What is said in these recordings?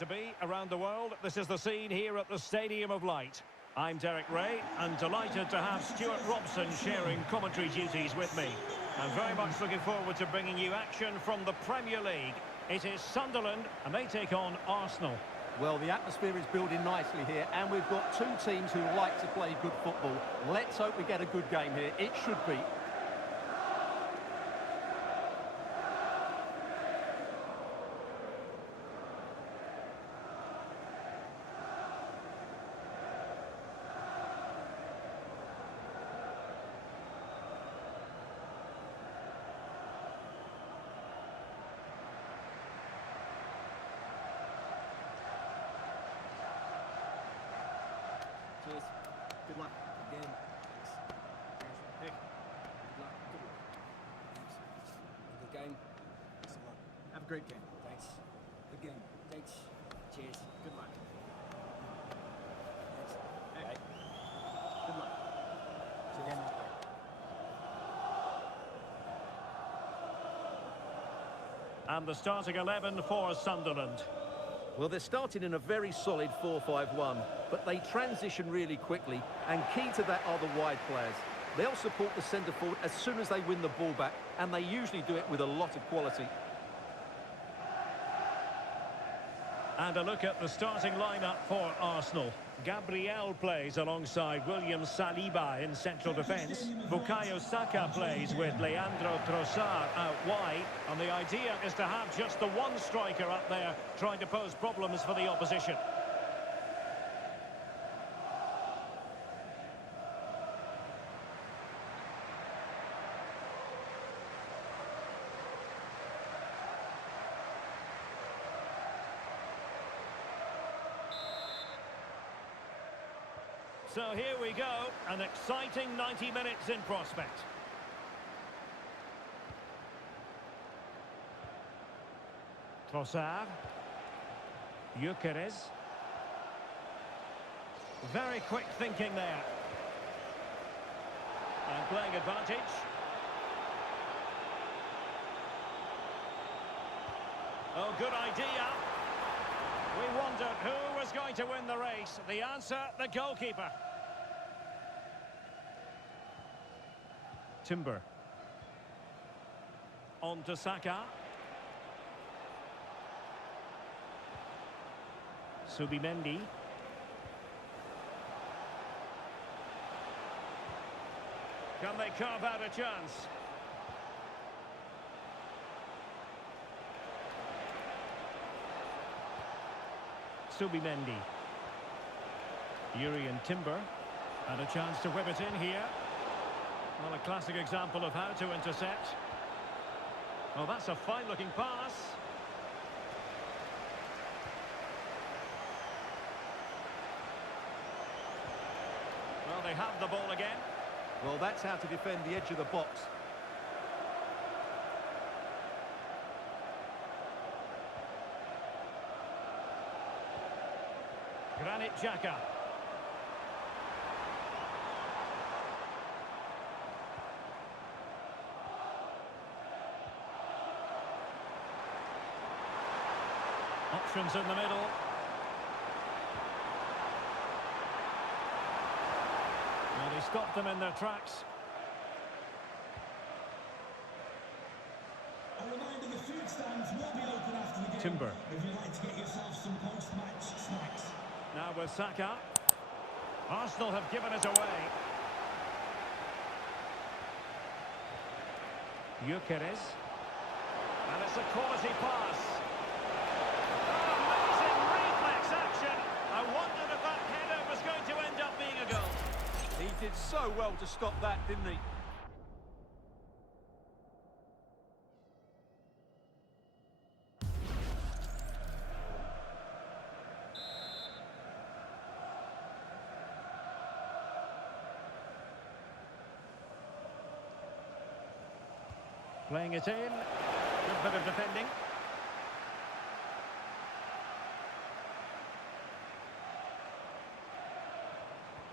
to be around the world. This is the scene here at the Stadium of Light. I'm Derek Ray, and delighted to have Stuart Robson sharing commentary duties with me. I'm very much looking forward to bringing you action from the Premier League. It is Sunderland, and they take on Arsenal. Well, the atmosphere is building nicely here, and we've got two teams who like to play good football. Let's hope we get a good game here. It should be. Cheers. Good luck. Good game. Thanks. Hey. Good luck. Good luck. Thanks. Good game. Thanks a lot. Have a great game. Thanks. Good game. Thanks. Cheers. Good luck. Thanks. Hey. Hey. Good luck. See you again out there. And the starting 11 for Sunderland. Well, they're starting in a very solid 4-5-1, but they transition really quickly, and key to that are the wide players. They'll support the centre forward as soon as they win the ball back, and they usually do it with a lot of quality. And a look at the starting lineup for Arsenal. Gabriel plays alongside William Saliba in central defence. Bukayo Saka plays with Leandro Trossard out wide. And the idea is to have just the one striker up there trying to pose problems for the opposition. So here we go, an exciting 90 minutes in prospect. Trossard. Gyökeres. Very quick thinking there. And playing advantage. Oh, good idea. We wondered who was going to win the race. The answer, the goalkeeper. Timber. On to Saka. Subimendi. Can they carve out a chance? Subimendi. Yuri and Timber. And a chance to whip it in here. Well, a classic example of how to intercept. Well, that's a fine-looking pass. Well, they have the ball again. Well, that's how to defend the edge of the box. Granit Xhaka. Options in the middle. Well, he stopped them in their tracks. A reminder, the food stands will be open after the game. Timber. If you'd like to get yourself some post-match snacks. Now with Saka. Arsenal have given it away. Gyökeres. And it's a quality pass. I wondered if that header was going to end up being a goal. He did so well to stop that, didn't he? Playing it in. Good bit of defending.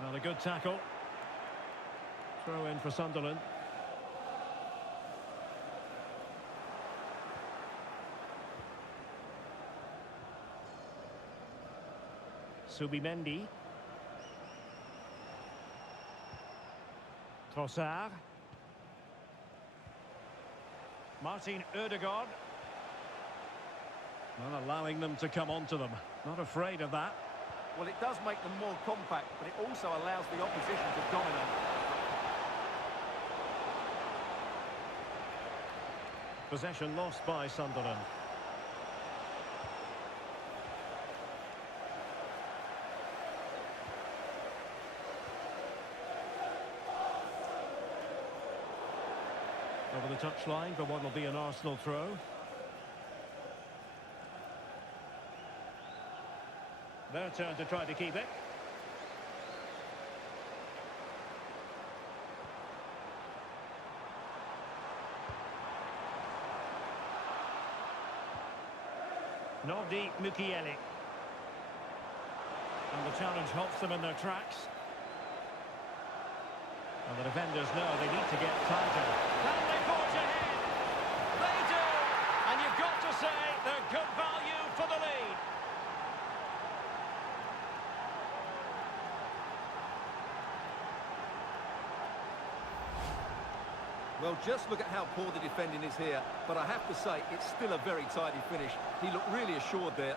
Well, a good tackle. Throw in for Sunderland. Subimendi. Trossard. Martin Ødegaard. Not allowing them to come onto them. Not afraid of that. Well, it does make them more compact, but it also allows the opposition to dominate. Possession lost by Sunderland. Over the touchline for what will be an Arsenal throw. Their turn to try to keep it. Nordi Mukiele. And the challenge halts them in their tracks. And the defenders know they need to get tighter. Can they forge ahead? They do! And you've got to say they're good value for the lead. Well, just look at how poor the defending is here. But I have to say, it's still a very tidy finish. He looked really assured there.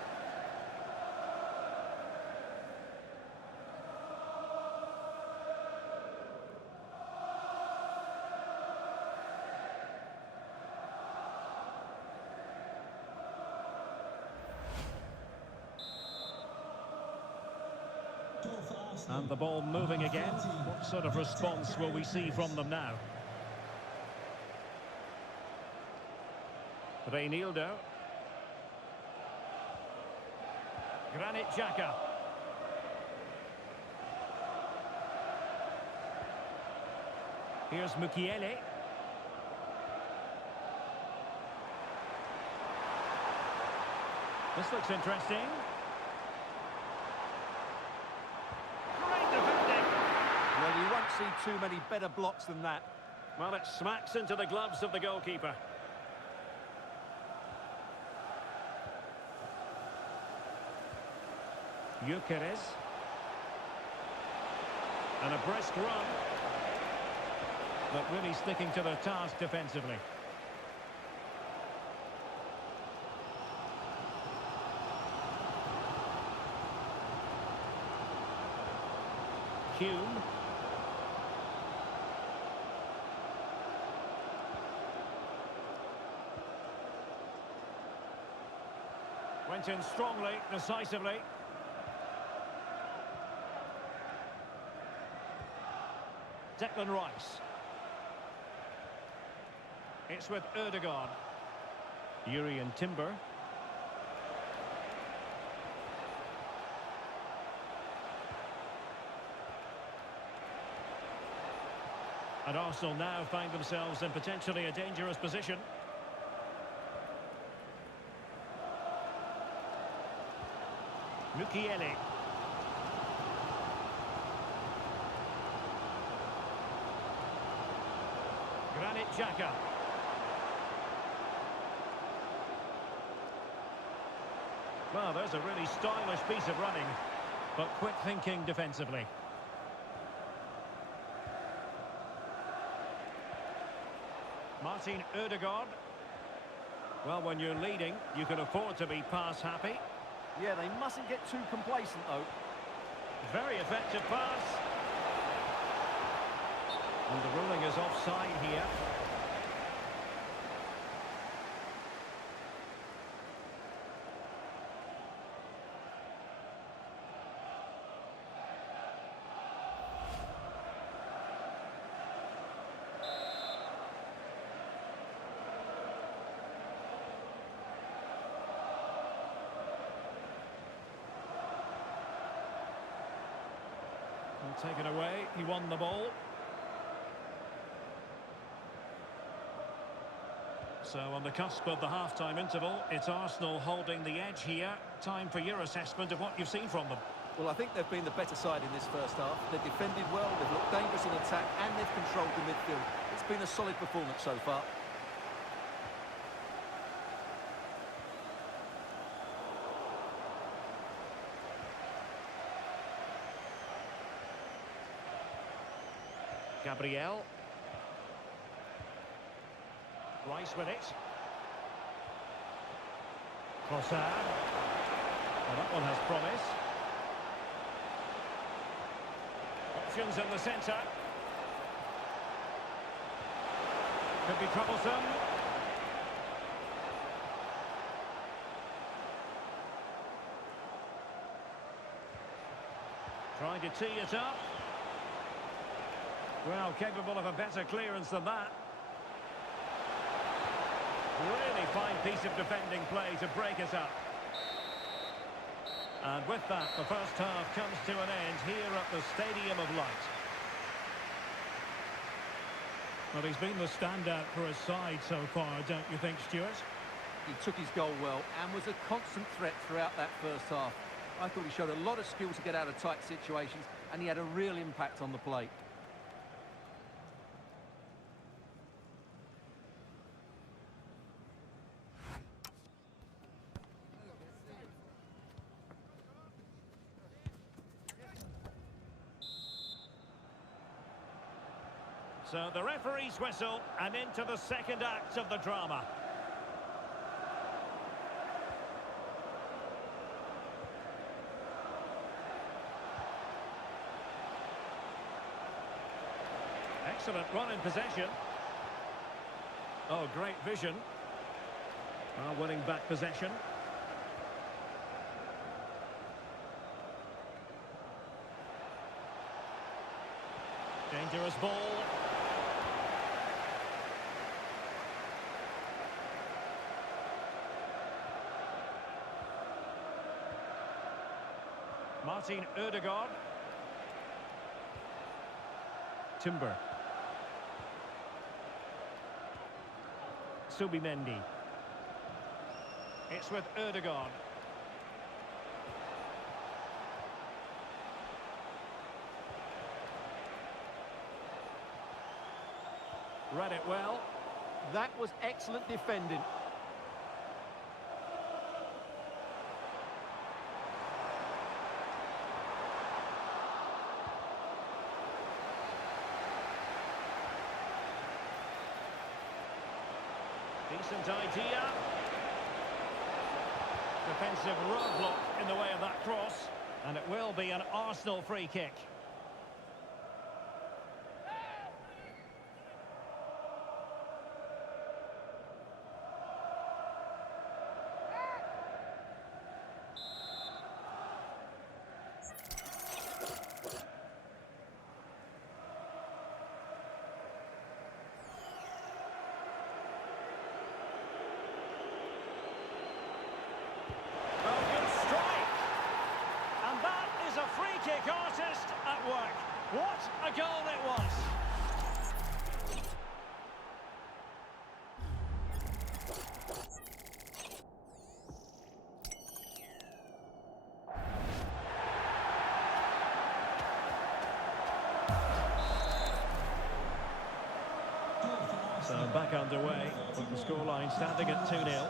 And the ball moving again. What sort of response will we see from them now? Reinildo. Granit Xhaka. Here's Mukiele. This looks interesting. Great defending. Well, you won't see too many better blocks than that. Well, it smacks into the gloves of the goalkeeper. Gyökeres. And a brisk run. But really sticking to their task defensively. Hume. Went in strongly, decisively. Declan Rice. It's with Ødegaard. Urian Timber. And Arsenal now find themselves in potentially a dangerous position. Mukiele. Granit Xhaka. Well, there's a really stylish piece of running, but quick thinking defensively. Martin Ødegaard. Well, when you're leading, you can afford to be pass happy. Yeah, they mustn't get too complacent, though. Very effective pass. And the ruling is offside here. Taken away, he won the ball. So on the cusp of the half-time interval, it's Arsenal holding the edge here. Time for your assessment of what you've seen from them. Well, I think they've been the better side in this first half. They've defended well, they've looked dangerous in attack, and they've controlled the midfield. It's been a solid performance so far. Gabriel. Rice with it. Trossard. Well, that one has promise. Options in the centre. Could be troublesome. Trying to tee it up. Well, capable of a better clearance than that. Really fine piece of defending play to break it up. And with that, the first half comes to an end here at the Stadium of Light. Well, he's been the standout for his side so far, don't you think, Stuart? He took his goal well and was a constant threat throughout that first half. I thought he showed a lot of skill to get out of tight situations, and he had a real impact on the plate. So the referee's whistle, and into the second act of the drama. Excellent run in possession. Oh, great vision. Well, winning back possession. Dangerous ball. Martin Ødegaard. Timber. Subimendi. It's with Ødegaard. Read it well. That was excellent defending. Decent idea. Defensive roadblock in the way of that cross. And it will be an Arsenal free kick. Kick artist at work. What a goal it was! So back underway, with the scoreline standing at 2-0.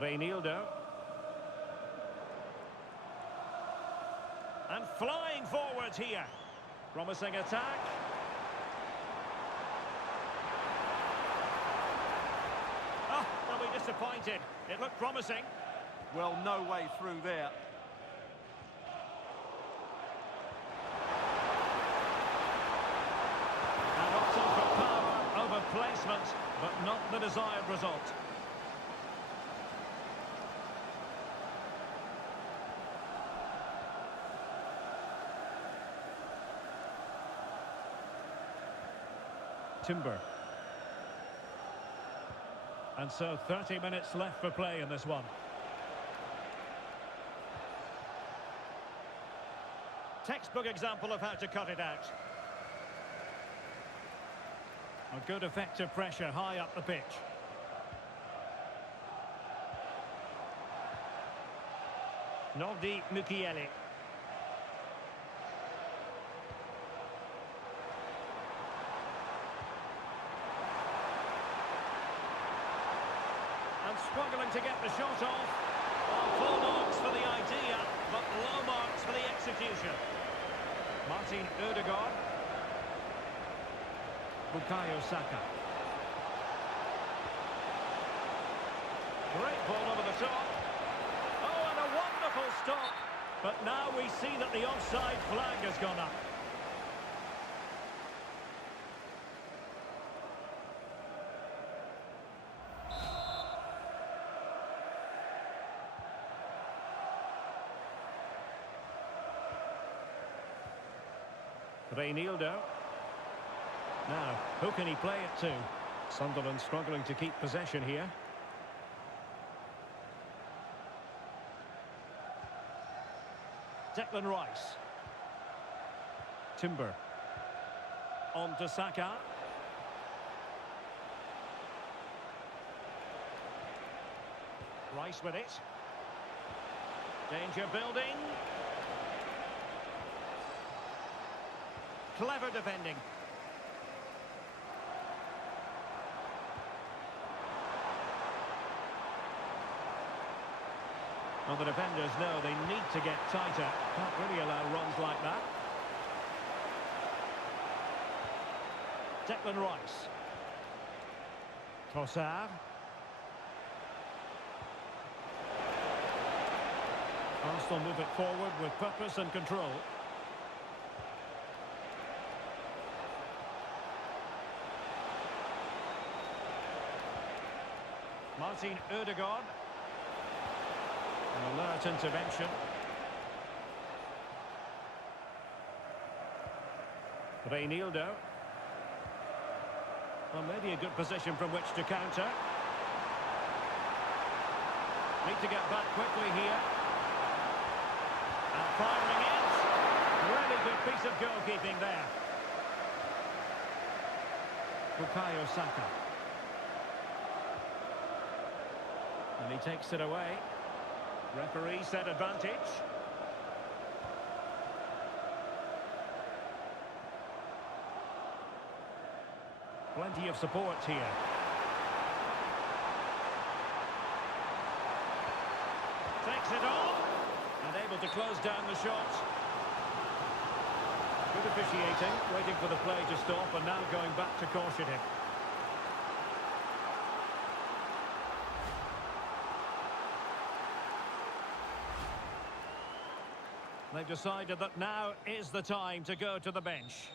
Reinildo. And flying forward here. Promising attack. Oh, they'll be disappointed. It looked promising. Well, no way through there. And opting for power over placement, but not the desired result. Timber. And so 30 minutes left for play in this one. Textbook example of how to cut it out. A good effective pressure high up the pitch. Noldi Mukiele. Struggling to get the shot off. Oh, Full marks for the idea, but low marks for the execution. Martin Ødegaard. Bukayo Saka. Great ball over the top. Oh, and a wonderful stop. But now we see that the offside flag has gone up. Reinildo. Now, who can he play it to? Sunderland struggling to keep possession here. Declan Rice. Timber. On to Saka. Rice with it. Danger building. Clever defending. Well, the defenders know they need to get tighter. Can't really allow runs like that. Declan Rice. Trossard. Arsenal move it forward with purpose and control. Martin Ødegaard. An alert intervention. Reinildo. Well, maybe a good position from which to counter. Need to get back quickly here. And firing it. Really good piece of goalkeeping there. Bukayo Saka. And he takes it away. Referee set advantage. Plenty of support here. Takes it on. And able to close down the shot. Good officiating, waiting for the play to stop and now going back to caution him. They've decided that now is the time to go to the bench.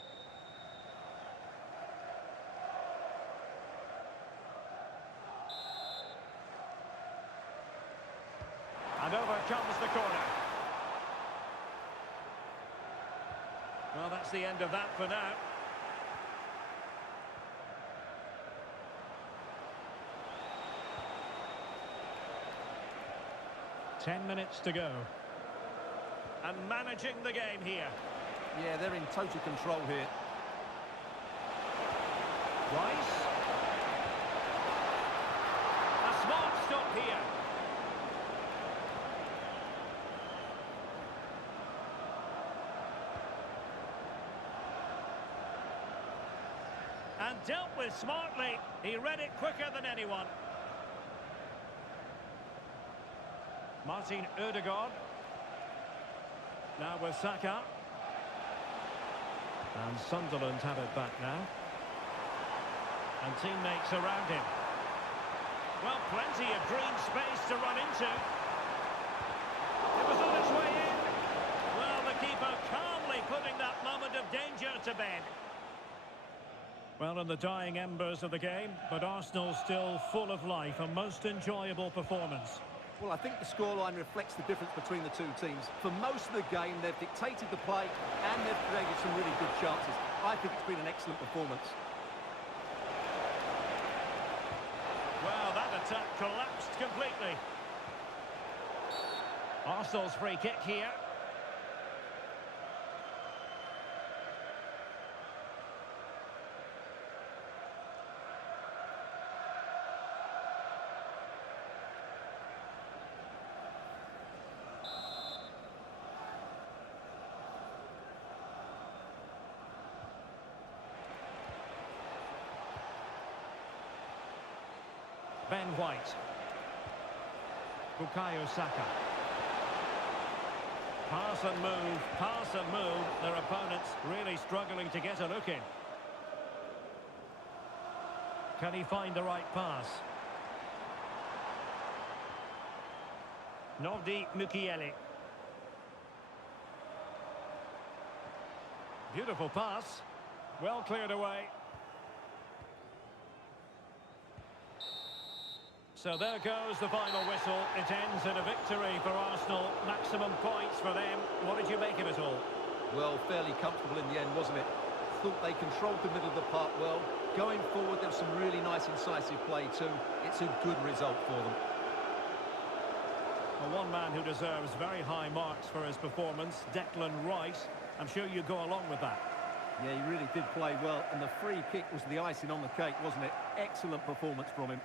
And over comes the corner. Well, that's the end of that for now. Ten minutes to go. And managing the game here. Yeah, they're in total control here. Rice. A smart stop here. And dealt with smartly. He read it quicker than anyone. Martin Ødegaard. Now with Saka. And Sunderland have it back now. And teammates around him. Well, plenty of green space to run into. It was on its way in. Well, the keeper calmly putting that moment of danger to bed. Well, in the dying embers of the game, but Arsenal still full of life, a most enjoyable performance. Well, I think the scoreline reflects the difference between the two teams. For most of the game, they've dictated the play and they've created some really good chances. I think it's been an excellent performance. Well, that attack collapsed completely. Arsenal's free kick here. Ben White. Bukayo Saka. Pass and move, pass and move. Their opponents really struggling to get a look in. Can he find the right pass? Nordi Mukiele. Beautiful pass. Well cleared away. So there goes the final whistle. It ends in a victory for Arsenal. Maximum points for them. What did you make of it all? Well, fairly comfortable in the end, wasn't it? Thought they controlled the middle of the park well. Going forward, there was some really nice incisive play too. It's a good result for them. Well, one man who deserves very high marks for his performance, Declan Rice. I'm sure you go along with that. Yeah, he really did play well, and the free kick was the icing on the cake, wasn't it? Excellent performance from him.